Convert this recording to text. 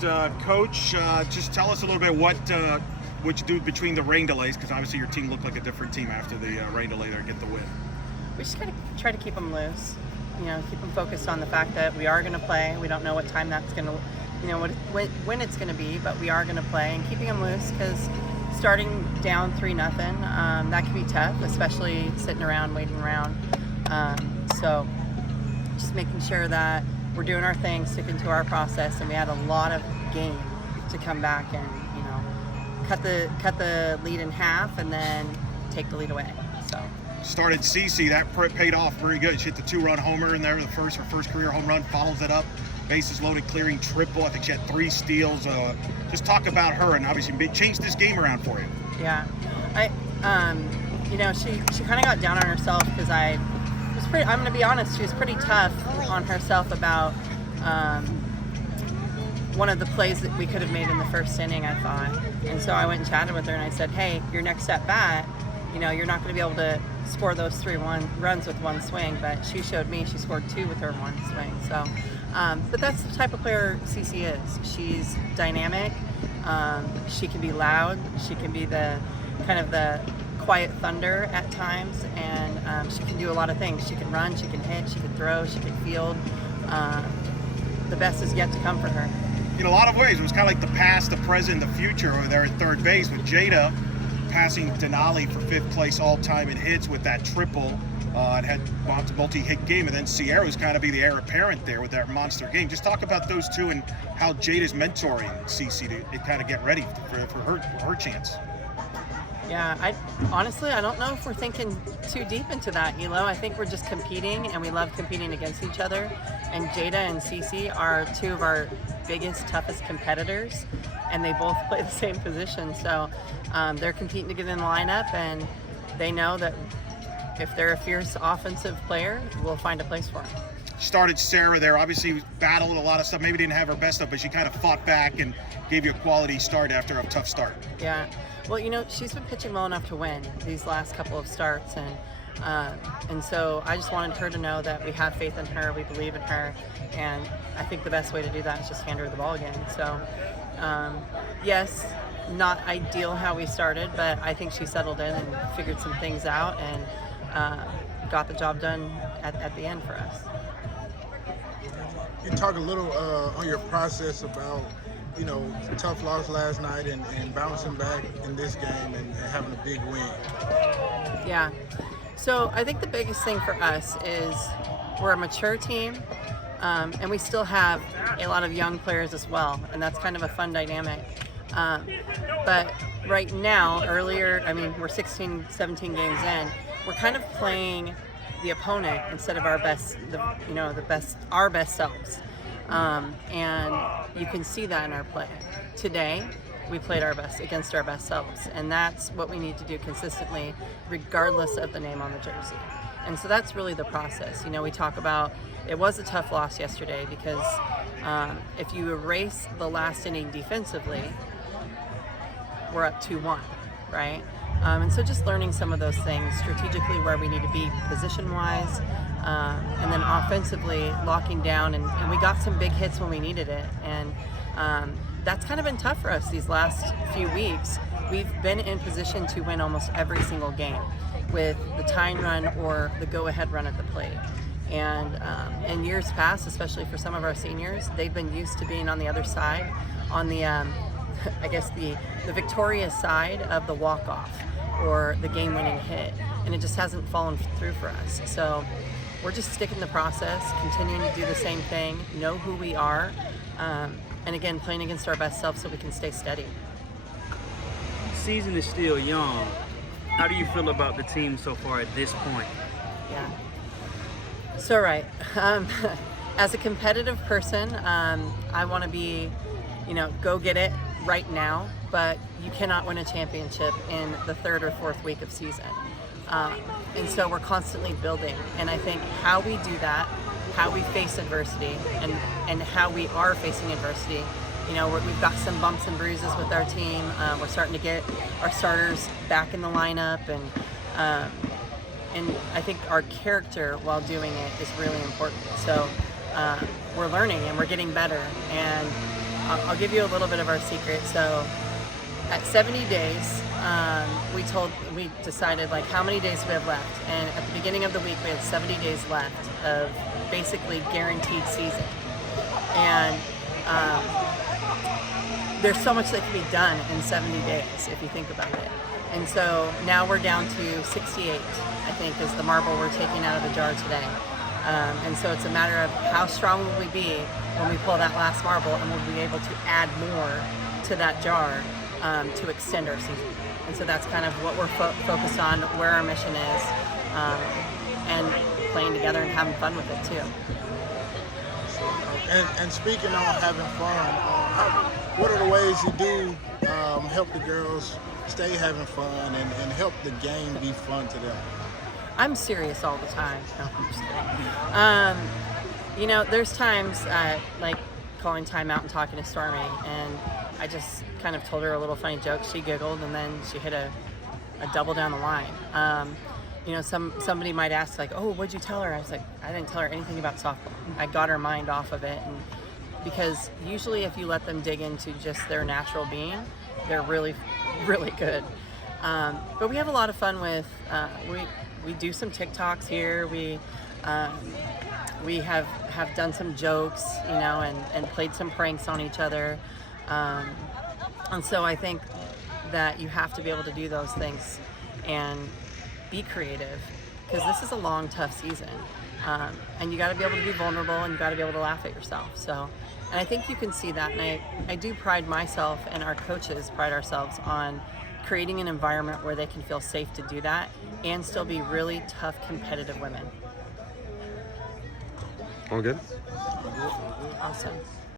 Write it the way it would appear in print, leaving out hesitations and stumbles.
Coach, just tell us a little bit what you do between the rain delays, because obviously your team looked like a different team after the rain delay there and get the win. We just gotta try to keep them loose, keep them focused on the fact that we are going to play. We don't know what time that's going to, when it's going to be, but we are going to play, and keeping them loose, because starting down 3-0, that can be tough, especially sitting around, waiting around. So just making sure that we're doing our thing, sticking to our process, and we had a lot of game to come back and, cut the lead in half and then take the lead away. So started Cece, that paid off very good. She hit the 2-run homer in there, her first career home run, follows it up, bases loaded, clearing triple. I think she had 3 steals. Just talk about her, and obviously changed this game around for you. Yeah, she kind of got down on herself because I'm going to be honest, she was pretty tough on herself about one of the plays that we could have made in the first inning, I thought. And so I went and chatted with her and I said, hey, your next at bat, you're not going to be able to score those 3 runs with one swing, but she showed me she scored 2 with her one swing. So, but that's the type of player Cece is. She's dynamic. She can be loud. She can be the kind of the quiet thunder at times, and she can do a lot of things. She can run, she can hit, she can throw, she can field. The best is yet to come for her. In a lot of ways, it was kind of like the past, the present, the future over there at third base, with Jada passing Denali for 5th place all-time in hits with that triple. It had a multi-hit game, and then Sierra's kind of be the heir apparent there with that monster game. Just talk about those two and how Jada's mentoring Cece to kind of get ready for her chance. Yeah, I don't know if we're thinking too deep into that, Elo. I think we're just competing, and we love competing against each other. And Jada and Cece are 2 of our biggest, toughest competitors, and they both play the same position. So they're competing to get in the lineup, and they know that if they're a fierce offensive player, we'll find a place for them. Started Sarah there, obviously battled a lot of stuff, maybe didn't have her best stuff, but she kind of fought back and gave you a quality start after a tough start. Yeah, well, she's been pitching well enough to win these last couple of starts, and so I just wanted her to know that we have faith in her, we believe in her, and I think the best way to do that is just hand her the ball again. So, yes, not ideal how we started, but I think she settled in and figured some things out and got the job done at the end for us. You talk a little on your process about, tough loss last night and bouncing back in this game and having a big win. Yeah. So I think the biggest thing for us is we're a mature team, and we still have a lot of young players as well, and that's kind of a fun dynamic. But right now, we're 16, 17 games in, we're kind of playing the opponent instead of our best selves. And you can see that in our play. Today, we played our best against our best selves, and that's what we need to do consistently, regardless of the name on the jersey. And so that's really the process. We talk about it was a tough loss yesterday because if you erase the last inning defensively, we're up 2-1, right? And so just learning some of those things strategically, where we need to be position-wise, and then offensively locking down, and we got some big hits when we needed it, and that's kind of been tough for us these last few weeks. We've been in position to win almost every single game with the tying run or the go-ahead run at the plate. And in years past, especially for some of our seniors, they've been used to being on the other side, on the I guess the victorious side of the walk-off or the game-winning hit, and it just hasn't fallen through for us. So we're just sticking the process, continuing to do the same thing, know who we are, and again, playing against our best self so we can stay steady. Season is still young. How do you feel about the team so far at this point? Yeah. So right. As a competitive person, I want to be, go get it right now, but you cannot win a championship in the 3rd or 4th week of season. And so we're constantly building. And I think how we do that, how we face adversity, and how we are facing adversity, we've got some bumps and bruises with our team. We're starting to get our starters back in the lineup, and I think our character while doing it is really important. So we're learning and we're getting better, and I'll give you a little bit of our secret. So at 70 days, we decided like how many days we have left, and at the beginning of the week we had 70 days left of basically guaranteed season. And there's so much that can be done in 70 days if you think about it. And so now we're down to 68, I think, is the marble we're taking out of the jar today. And so it's a matter of how strong will we be when we pull that last marble, and we'll be able to add more to that jar to extend our season. And so that's kind of what we're focused on, where our mission is, and playing together and having fun with it too. And speaking on having fun, what are the ways you do help the girls stay having fun and help the game be fun to them? I'm serious all the time. No, I'm just kidding. You know, there's times like calling timeout and talking to Stormy, and I just kind of told her a little funny joke. She giggled, and then she hit a double down the line. You know, somebody might ask like, "Oh, what'd you tell her?" I was like, "I didn't tell her anything about softball. I got her mind off of it." And because usually, if you let them dig into just their natural being, they're really, really good. But we have a lot of fun with. We do some TikToks here. We have done some jokes, you know, and played some pranks on each other. And so I think that you have to be able to do those things and be creative, because this is a long, tough season. And you got to be able to be vulnerable, and you got to be able to laugh at yourself. So, and I think you can see that. And I do pride myself, and our coaches pride ourselves on creating an environment where they can feel safe to do that and still be really tough, competitive women. All good? Awesome.